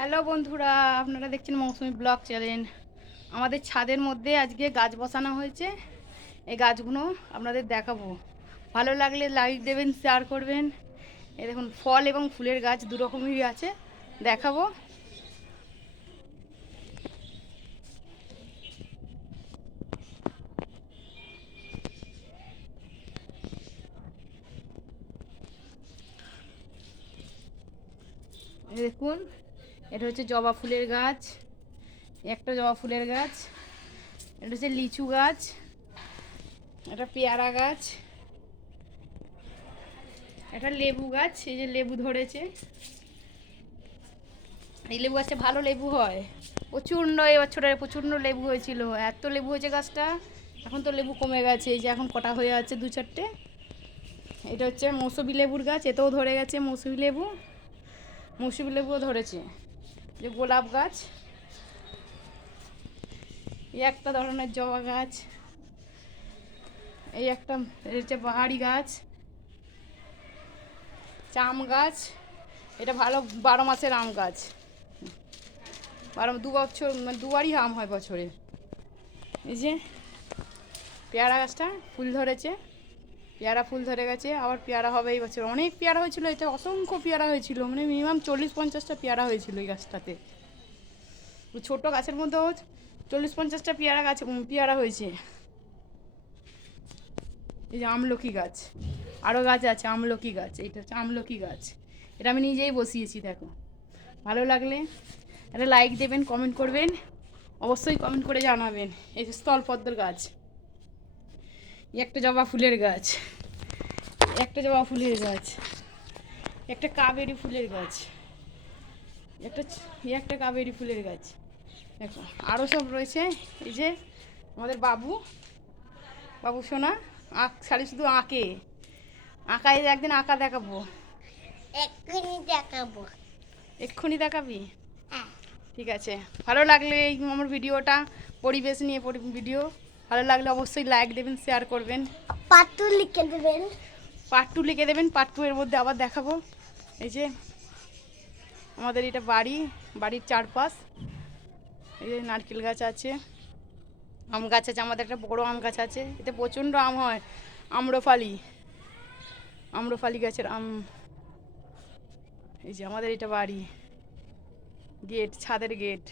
Hello বন্ধুরা, আপনারা দেখছেন মৌসুমি ব্লগ চ্যানেল। আমাদের ছাদের মধ্যে আজকে গাছ বসানো হয়েছে। এই গাছগুলো আপনাদের দেখাবো। ভালো লাগলে লাইক দেবেন, শেয়ার করবেন। এই দেখুন, ফল এবং ফুলের গাছ দু রকমেরই আছে, দেখাবো। এই দেখুন, এটা হচ্ছে জবা ফুলের গাছ, একটা জবা ফুলের গাছ। এটা হচ্ছে লিচু গাছ, এটা পেয়ারা গাছ, এটা লেবু গাছ। এই যে লেবু ধরেছে, এই লেবু গাছে ভালো লেবু হয় প্রচণ্ড। এবছরে প্রচণ্ড লেবু হয়েছিল, এত লেবু হয়েছে গাছটা। এখন তো লেবু কমে গেছে, এই যে এখন কটা হয়ে আছে, দু চারটে। এটা হচ্ছে মৌসুমী লেবুর গাছ, এতেও ধরে গেছে মৌসুমী লেবু। মৌসুমী লেবুও ধরেছে। যে গোলাপ গাছ, এই একটা ধরনের জবা গাছ, এই একটা হচ্ছে বাহারি গাছ, চাম গাছ। এটা ভালো 12 মাসের আম গাছ, 2 বছর, মানে দুবারই আম হয় বছরে। এই যে পেয়ারা গাছটা ফুল ধরেছে, পেয়ারা ফুল ধরে গেছে, আবার পেয়ারা হবে এই বছর। অনেক পেয়ারা হয়েছিল, এতে অসংখ্য পেয়ারা হয়েছিল, মানে মিনিমাম 40-50টা পেয়ারা হয়েছিল এই গাছটাতে। ছোট গাছের মধ্যেও 40-50টা পেয়ারা হয়েছে। এই যে আমলকি গাছ, আরও গাছ আছে আমলকি গাছ। এইটা হচ্ছে আমলকি গাছ, এটা আমি নিজেই বসিয়েছি। দেখো, ভালো লাগলে একটা লাইক দেবেন, কমেন্ট করবেন, অবশ্যই কমেন্ট করে জানাবেন। এই যে স্থলপদ্মর গাছ, একটা জবা ফুলের গাছ, একটা জবা ফুলের গাছ, একটা কাবেরি ফুলের গাছ, একটা কাবেরি ফুলের গাছ। দেখো আরও সব রয়েছে। এই যে আমাদের বাবু সোনা শাড়ি শুধু আঁকে, আঁকায় একদিন আঁকা দেখাবো। এক্ষুনি দেখাবি? ঠিক আছে। ভালো লাগলে এই আমার ভিডিওটা, পরিবেশ নিয়ে ভিডিও, ভালো লাগলে অবশ্যই লাইক দেবেন, শেয়ার করবেন, পার্ট 2 লিখে দেবেন। পার্ট 2 লিখে দেবেন। পার্ট 2 এর মধ্যে আবার দেখাবো। এই যে আমাদের এটা বাড়ির চারপাশ। এই যে নারকেল গাছ আছে, আম গাছ আছে, আমাদের একটা বড় আম গাছ আছে, এতে প্রচণ্ড আম হয়। আম্রফালি গাছের আম। এই যে আমাদের এটা বাড়ি, গেট, ছাদের গেট।